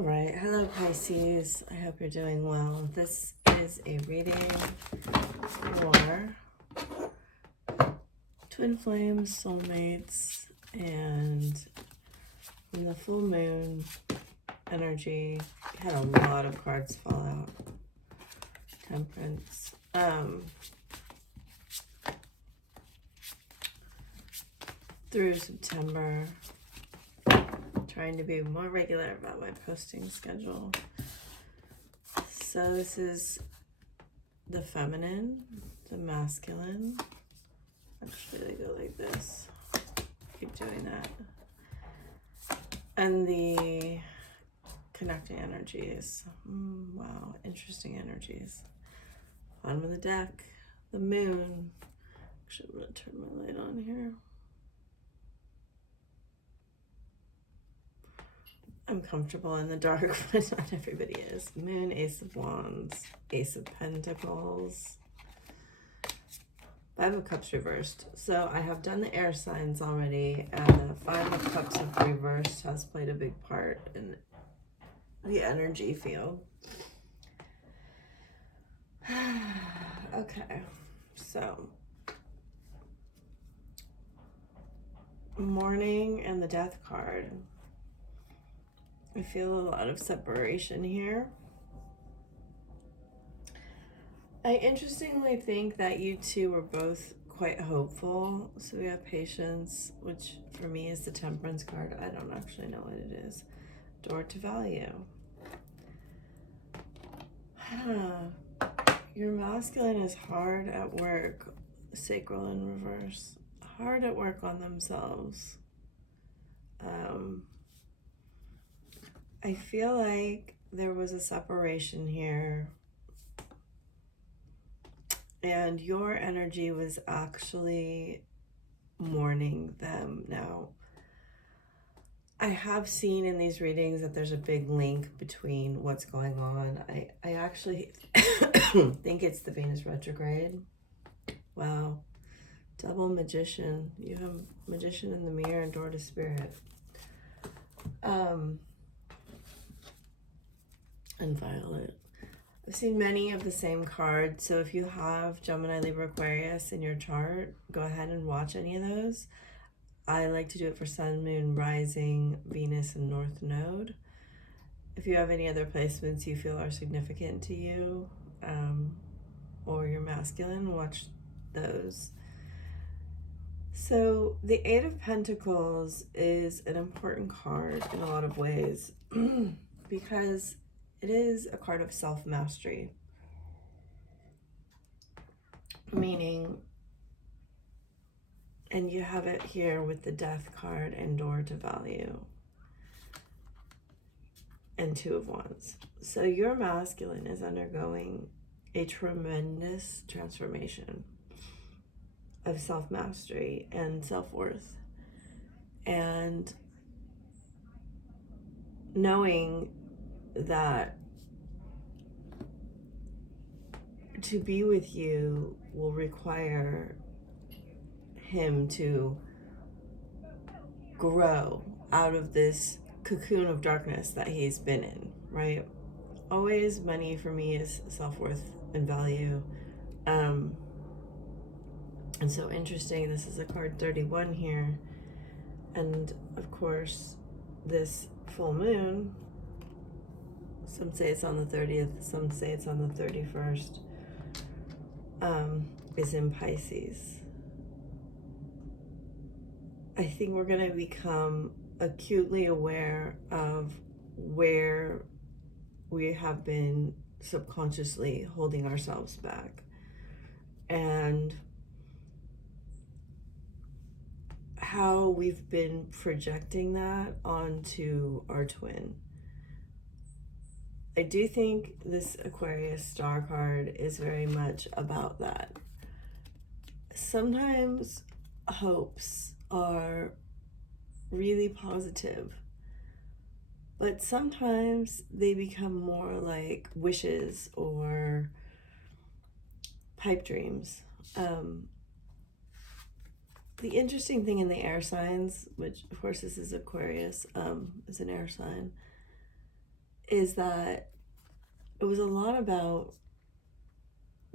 All right, hello Pisces. I hope you're doing well. This is a reading for twin flames, soulmates, and in the full moon energy, had a lot of cards fall out. Temperance. Through September, trying to be more regular about my posting schedule. So this is the feminine, the masculine. Actually, they go like this. Keep doing that. And the connecting energies. Wow, interesting energies. Bottom of the deck, the moon. Actually, I'm going to turn my light on here. I'm comfortable in the dark, but not everybody is. Moon, Ace of Wands, Ace of Pentacles, Five of Cups reversed. So I have done the air signs already, and the Five of Cups of reversed has played a big part in the energy field. Okay, so mourning and the Death card. I feel a lot of separation here. I interestingly think that you two were both quite hopeful. So we have Patience, which for me is the Temperance card. I don't actually know what it is. Door to Value. Your masculine is hard at work. Sacral in reverse. Hard at work on themselves. I feel like there was a separation here, and your energy was actually mourning them. Now, I have seen in these readings that there's a big link between what's going on. I actually think it's the Venus retrograde. Wow. Double Magician. You have Magician in the mirror and Door to Spirit. And Violet. I've seen many of the same cards, so if you have Gemini, Libra, Aquarius in your chart, go ahead and watch any of those. I like to do it for Sun, Moon, Rising, Venus, and North Node. If you have any other placements you feel are significant to you, or you're masculine, watch those. So the Eight of Pentacles is an important card in a lot of ways because it is a card of self-mastery, meaning, and you have it here with the Death card and Door to Value and Two of Wands. So your masculine is undergoing a tremendous transformation of self-mastery and self-worth, and knowing that to be with you will require him to grow out of this cocoon of darkness that he's been in, right? Always money for me is self-worth and value. And so interesting, this is a card 31 here. And of course, this full moon, some say it's on the 30th, some say it's on the 31st, is in Pisces. I think we're going to become acutely aware of where we have been subconsciously holding ourselves back, and how we've been projecting that onto our twin. I do think this Aquarius star card is very much about that. Sometimes hopes are really positive, but sometimes they become more like wishes or pipe dreams. The interesting thing in the air signs, which of course this is Aquarius, is an air sign, is that it was a lot about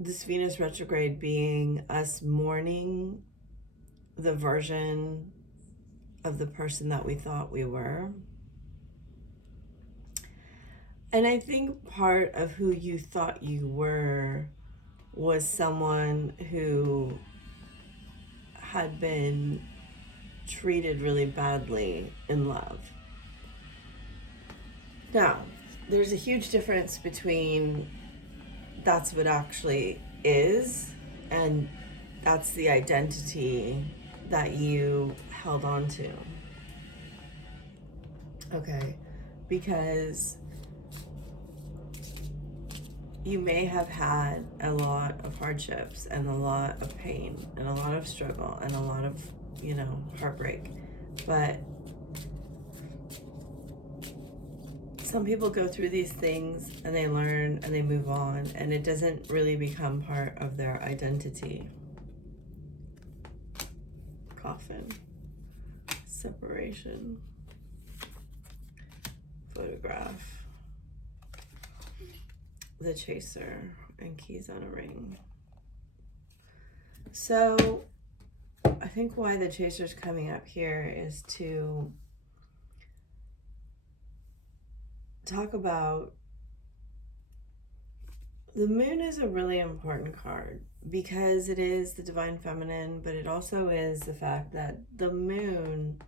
this Venus retrograde being us mourning the version of the person that we thought we were. And I think part of who you thought you were was someone who had been treated really badly in love. Now, there's a huge difference between that's what actually is and that's the identity that you held on to. Okay, because you may have had a lot of hardships and a lot of pain and a lot of struggle and a lot of, heartbreak. But some people go through these things and they learn and they move on, and it doesn't really become part of their identity. Coffin, separation, photograph, the chaser, and keys on a ring. So I think why the chaser's coming up here is to talk about the moon is a really important card because it is the divine feminine, but it also is the fact that the moon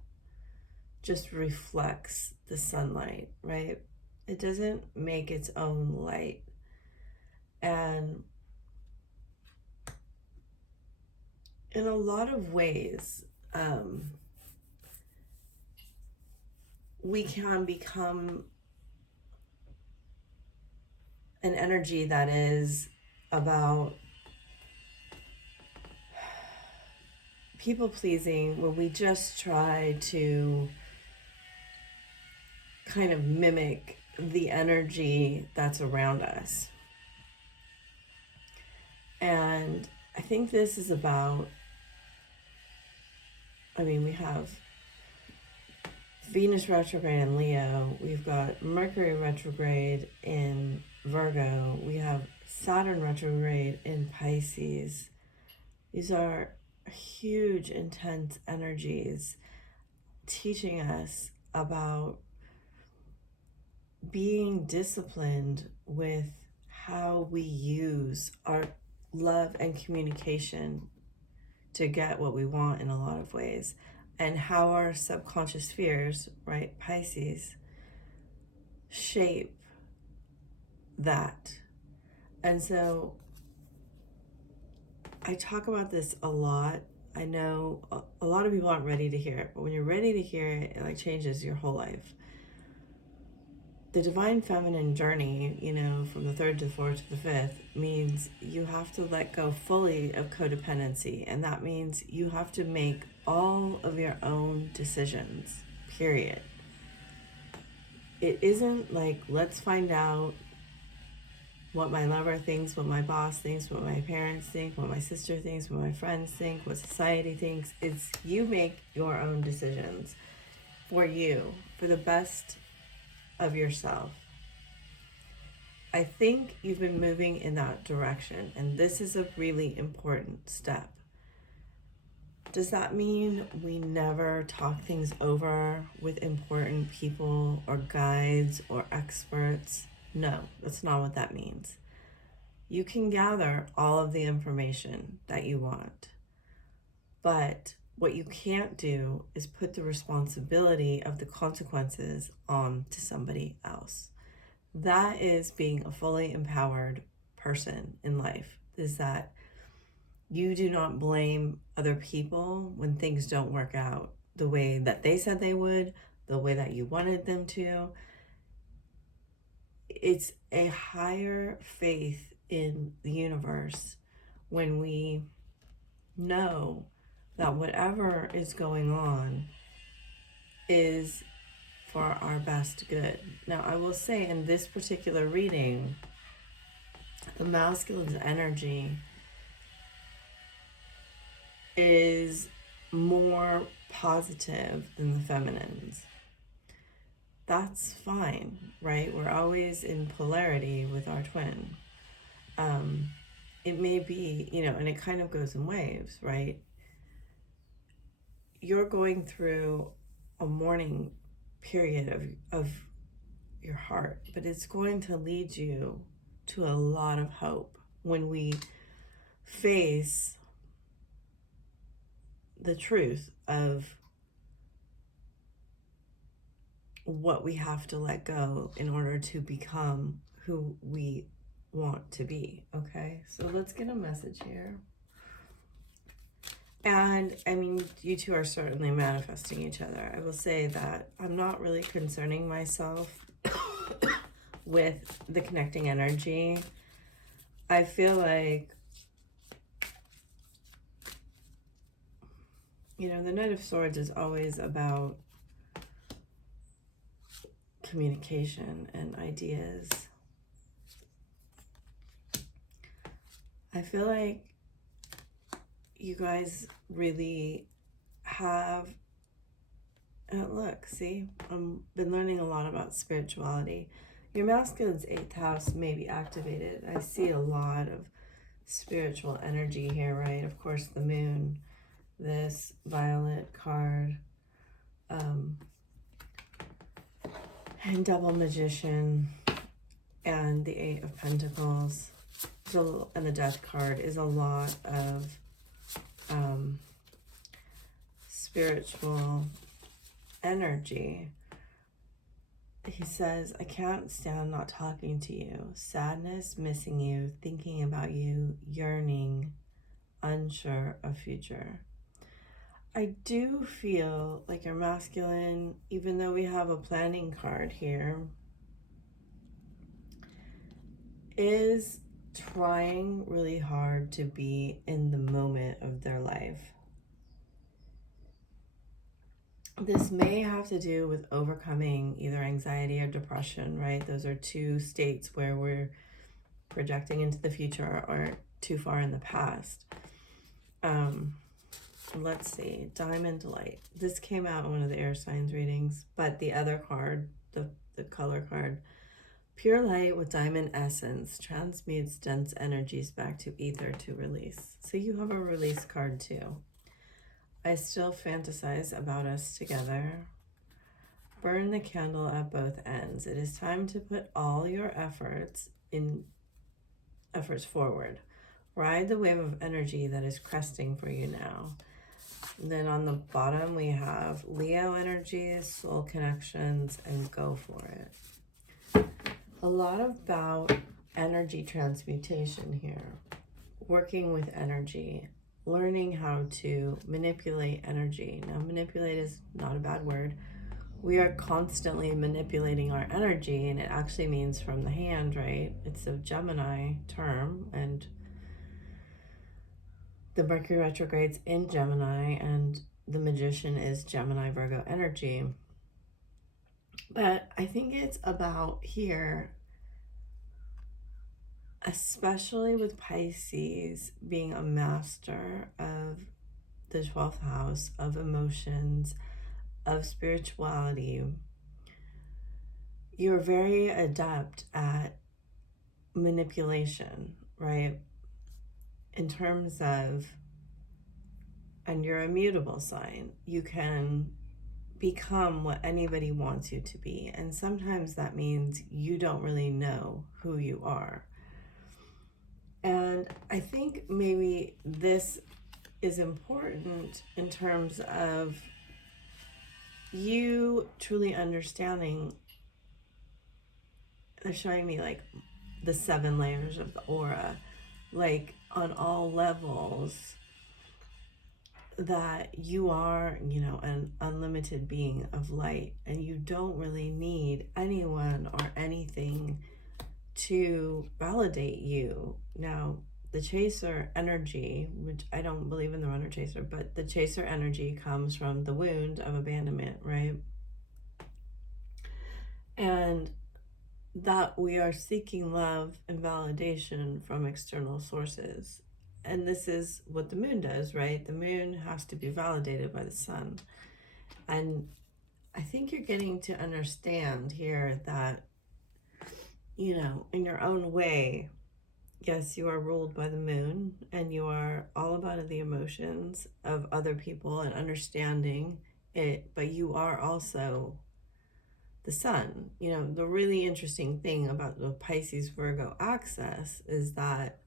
just reflects the sunlight, right? It doesn't make its own light. And in a lot of ways, we can become an energy that is about people pleasing, where we just try to kind of mimic the energy that's around us. And I think this is about, we have Venus retrograde in Leo, we've got Mercury retrograde in Virgo, we have Saturn retrograde in Pisces. These are huge, intense energies teaching us about being disciplined with how we use our love and communication to get what we want in a lot of ways, and how our subconscious fears, right, Pisces, shape that. And so I talk about this a lot. I know a lot of people aren't ready to hear it, but when you're ready to hear it, it changes your whole life. The divine feminine journey, from the 3rd to the 4th to the 5th, means you have to let go fully of codependency. And that means you have to make all of your own decisions, period. It isn't like, let's find out what my lover thinks, what my boss thinks, what my parents think, what my sister thinks, what my friends think, what society thinks. It's you make your own decisions for you, for the best of yourself. I think you've been moving in that direction, and this is a really important step. Does that mean we never talk things over with important people or guides or experts? No, that's not what that means. You can gather all of the information that you want, but what you can't do is put the responsibility of the consequences on to somebody else. That is being a fully empowered person in life, is that you do not blame other people when things don't work out the way that they said they would, the way that you wanted them to. It's a higher faith in the universe when we know that whatever is going on is for our best good. Now, I will say in this particular reading, the masculine's energy is more positive than the feminine's. that's fine, right? We're always in polarity with our twin. It may be, and it kind of goes in waves, right? You're going through a mourning period of your heart, but it's going to lead you to a lot of hope when we face the truth of what we have to let go in order to become who we want to be. Okay, so let's get a message here. And I mean, you two are certainly manifesting each other. I will say that I'm not really concerning myself with the connecting energy. I feel like, the Knight of Swords is always about communication and ideas. I feel like you guys really have, look, see, I've been learning a lot about spirituality. Your masculine's 8th house may be activated. I see a lot of spiritual energy here, right? Of course, the moon, this violet card, and double magician, and the 8 of Pentacles, and the death card is a lot of spiritual energy. He says, I can't stand not talking to you. Sadness, missing you, thinking about you, yearning, unsure of future. I do feel like your masculine, even though we have a planning card here, is trying really hard to be in the moment of their life. This may have to do with overcoming either anxiety or depression, right? Those are two states where we're projecting into the future or too far in the past. Let's see, Diamond Light. This came out in one of the air signs readings, but the other card, the color card, Pure Light with Diamond Essence transmutes dense energies back to ether to release. So you have a release card too. I still fantasize about us together. Burn the candle at both ends. It is time to put all your efforts forward. Ride the wave of energy that is cresting for you now. And then on the bottom we have Leo energies, soul connections, and go for it. A lot about energy transmutation here. Working with energy. Learning how to manipulate energy. Now, manipulate is not a bad word. We are constantly manipulating our energy, and it actually means from the hand, right? It's a Gemini term, and the Mercury retrogrades in Gemini, and the Magician is Gemini Virgo energy. But I think it's about here, especially with Pisces being a master of the 12th house, of emotions, of spirituality. You're very adept at manipulation, right? In terms of, and you're a mutable sign, you can become what anybody wants you to be. And sometimes that means you don't really know who you are. And I think maybe this is important in terms of you truly understanding. They're showing me like the 7 layers of the aura, like on all levels, that you are, an unlimited being of light, and you don't really need anyone or anything to validate you. Now, the chaser energy, which I don't believe in the runner chaser, but the chaser energy comes from the wound of abandonment, right? And that we are seeking love and validation from external sources. And this is what the moon does, right? The moon has to be validated by the sun. And I think you're getting to understand here that, you know, in your own way, yes, you are ruled by the moon and you are all about the emotions of other people and understanding it, but you are also the sun. You know, the really interesting thing about the Pisces Virgo axis is that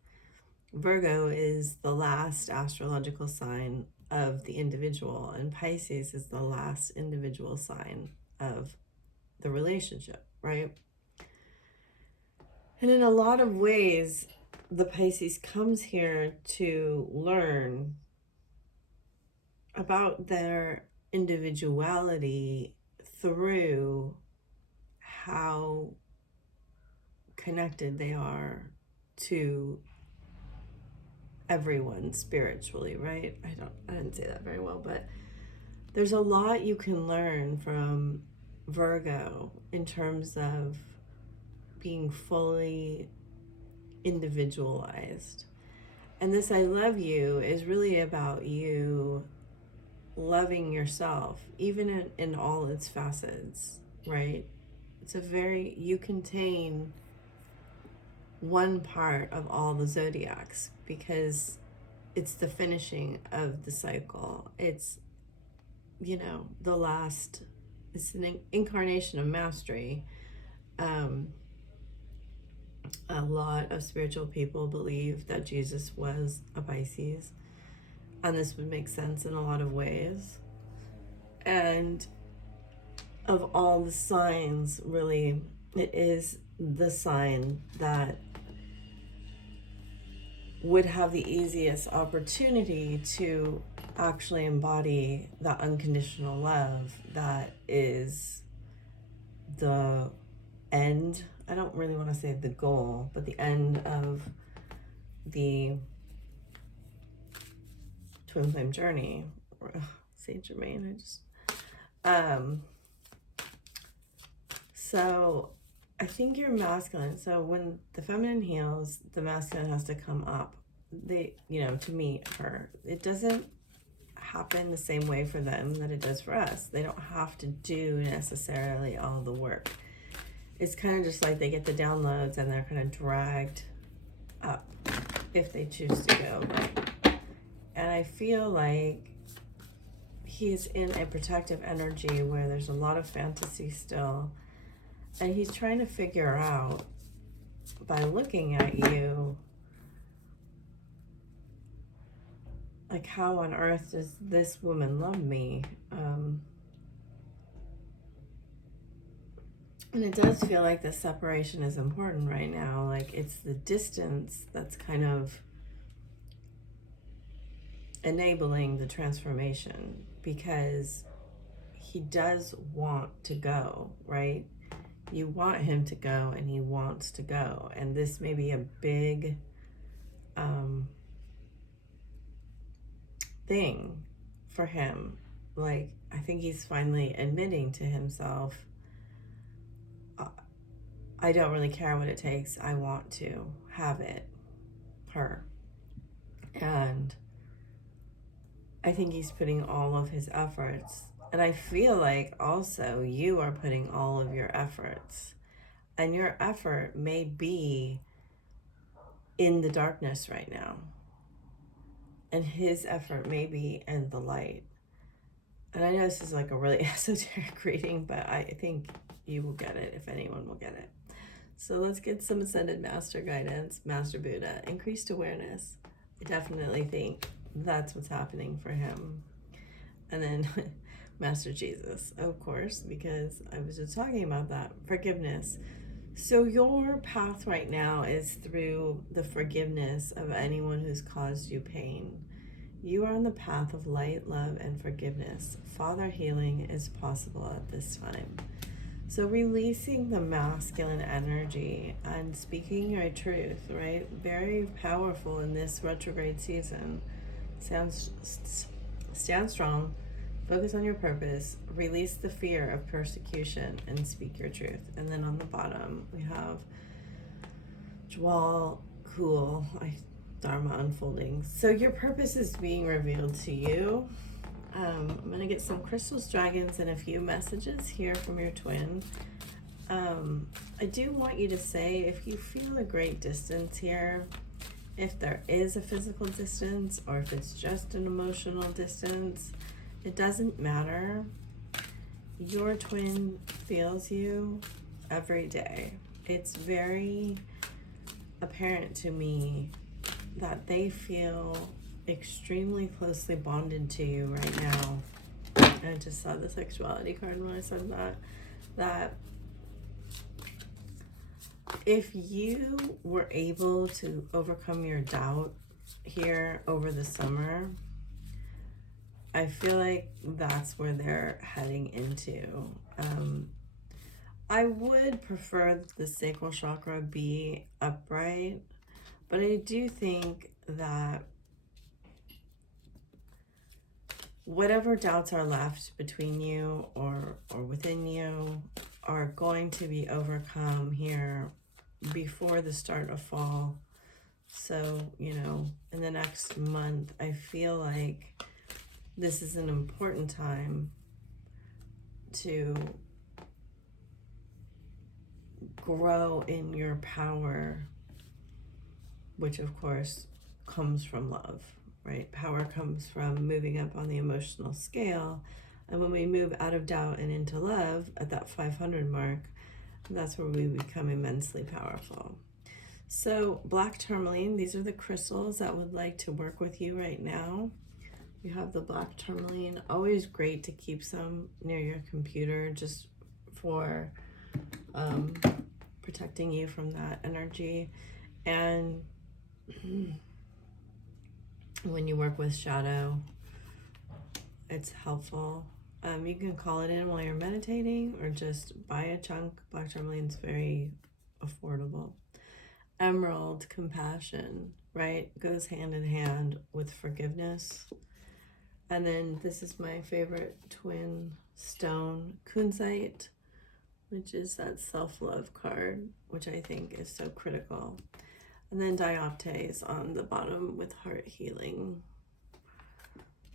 Virgo is the last astrological sign of the individual, and Pisces is the last individual sign of the relationship, right? And in a lot of ways, the Pisces comes here to learn about their individuality through how connected they are to everyone spiritually, right? I didn't say that very well, but there's a lot you can learn from Virgo in terms of being fully individualized. And this I love you is really about you loving yourself, even in all its facets, right? It's a very, you contain one part of all the zodiacs because it's the finishing of the cycle. It's, you know, the last, it's an incarnation of mastery. A lot of spiritual people believe that Jesus was a Pisces, and this would make sense in a lot of ways. And of all the signs, really, it is the sign that would have the easiest opportunity to actually embody the unconditional love that is the end. I don't really want to say the goal, but the end of the twin flame journey. Saint Germain, so I think you're masculine. So when the feminine heals, the masculine has to come up. They, you know, to meet her. It doesn't happen the same way for them that it does for us. They don't have to do necessarily all the work. It's kind of just like they get the downloads and they're kind of dragged up if they choose to go, right? And I feel like he's in a protective energy where there's a lot of fantasy still. And he's trying to figure out, by looking at you, like, how on earth does this woman love me? And it does feel like the separation is important right now. Like, it's the distance that's kind of enabling the transformation, because he does want to go, right? You want him to go and he wants to go. And this may be a big thing for him. Like, I think he's finally admitting to himself, I don't really care what it takes. I want to have it, her. And I think he's putting all of his efforts. And I feel like also you are putting all of your efforts. And your effort may be in the darkness right now. And his effort may be in the light. And I know this is like a really esoteric reading, but I think you will get it if anyone will get it. So let's get some Ascended Master guidance. Master Buddha, increased awareness. I definitely think that's what's happening for him. And then Master Jesus, of course, because I was just talking about that. Forgiveness. So your path right now is through the forgiveness of anyone who's caused you pain. You are on the path of light, love, and forgiveness. Father healing is possible at this time. So releasing the masculine energy and speaking your truth, right? Very powerful in this retrograde season. Stand strong, focus on your purpose, release the fear of persecution, and speak your truth. And then on the bottom, we have Jwal, cool, Dharma unfolding. So your purpose is being revealed to you. I'm going to get some crystals, dragons, and a few messages here from your twin. I do want you to say if you feel a great distance here, if there is a physical distance or if it's just an emotional distance, it doesn't matter. Your twin feels you every day. It's very apparent to me that they feel extremely closely bonded to you right now. I just saw the sexuality card when I said that if you were able to overcome your doubt here over the summer, I feel like that's where they're heading into. I would prefer the sacral chakra be upright, but I do think that whatever doubts are left between you or within you are going to be overcome here before the start of fall. So, you know, in the next month, I feel like this is an important time to grow in your power, which of course comes from love, right? Power comes from moving up on the emotional scale. And when we move out of doubt and into love at that 500 mark, that's where we become immensely powerful. So black tourmaline, these are the crystals that would like to work with you right now. You have the black tourmaline, always great to keep some near your computer just for protecting you from that energy. And when you work with shadow, it's helpful. You can call it in while you're meditating or just buy a chunk. Black tourmaline's very affordable. Emerald, compassion, right? Goes hand in hand with forgiveness. And then this is my favorite twin stone, kunzite, which is that self-love card, which I think is so critical. And then dioptase on the bottom with heart healing.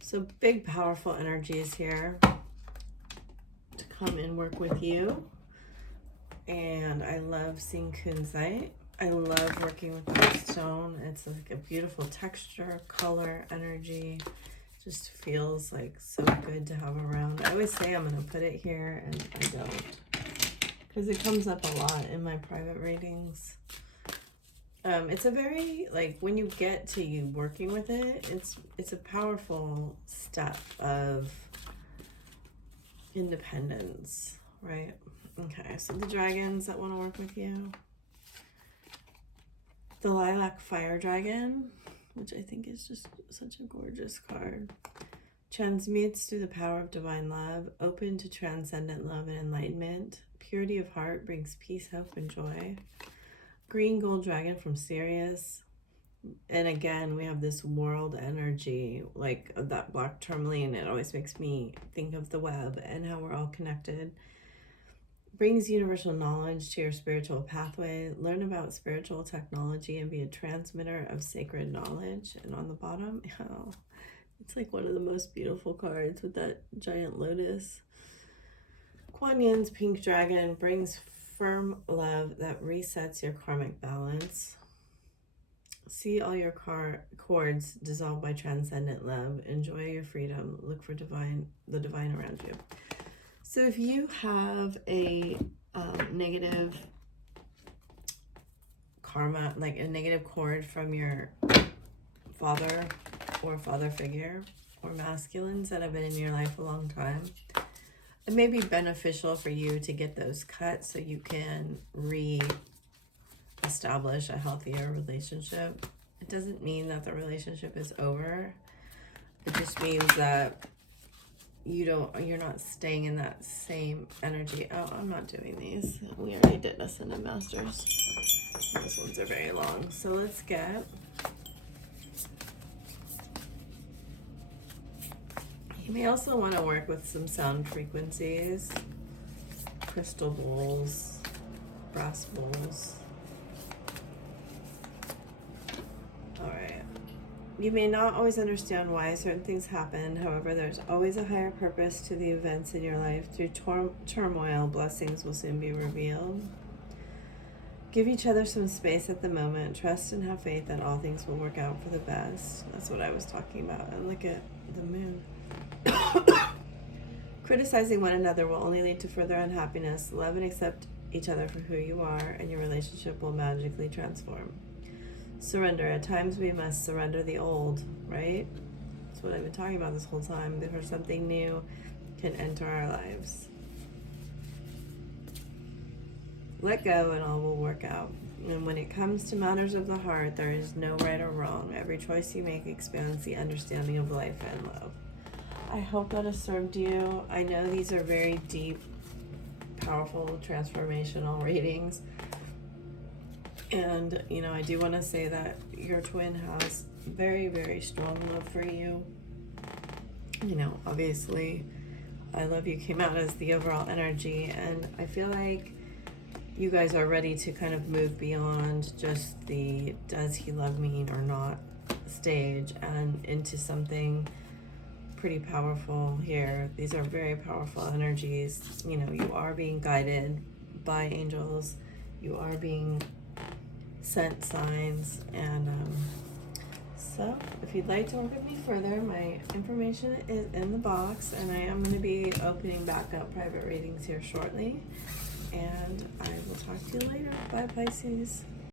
So big, powerful energies here to come and work with you. And I love seeing kunzite. I love working with that stone. It's like a beautiful texture, color, energy. Just feels like so good to have around. I always say I'm going to put it here, and I don't, because it comes up a lot in my private readings. It's a very, like, when you get to you working with it, it's a powerful step of independence, right? Okay, so the dragons that want to work with you. The lilac fire dragon, which I think is just such a gorgeous card. Transmutes through the power of divine love, open to transcendent love and enlightenment. Purity of heart brings peace, hope, and joy. Green gold dragon from Sirius. And again, we have this world energy, like that black tourmaline. It always makes me think of the web and how we're all connected. Brings universal knowledge to your spiritual pathway. Learn about spiritual technology and be a transmitter of sacred knowledge. And on the bottom, oh, it's like one of the most beautiful cards with that giant lotus. Kuan Yin's pink dragon brings firm love that resets your karmic balance. See all your cords dissolve by transcendent love. Enjoy your freedom. Look for the divine around you. So if you have a negative karma, like a negative cord from your father or father figure or masculines that have been in your life a long time, it may be beneficial for you to get those cut so you can establish a healthier relationship. It doesn't mean that the relationship is over. It just means that you're not staying in that same energy. Oh, I'm not doing these. We already did Ascended Masters. Those ones are very long. So let's get you may also want to work with some sound frequencies, crystal bowls, brass bowls. All right. You may not always understand why certain things happen. However, there's always a higher purpose to the events in your life. Through turmoil, blessings will soon be revealed. Give each other some space at the moment. Trust and have faith that all things will work out for the best. That's what I was talking about. And look at the moon. Criticizing one another will only lead to further unhappiness. Love and accept each other for who you are, and your relationship will magically transform. Surrender. At times we must surrender the old, right? That's what I've been talking about this whole time, before something new can enter our lives. Let go and all will work out. And when it comes to matters of the heart, there is no right or wrong. Every choice you make expands the understanding of life and love. I hope that has served you. I know these are very deep, powerful, transformational readings. And, you know, I do want to say that your twin has very, very strong love for you. You know, obviously, I love you came out as the overall energy. And I feel like you guys are ready to kind of move beyond just the does he love me or not stage and into something pretty powerful here. These are very powerful energies. You know, you are being guided by angels. You are being sent signs. And so if you'd like to work with me further, my information is in the box, and I am going to be opening back up private readings here shortly. And I will talk to you later. Bye, Pisces.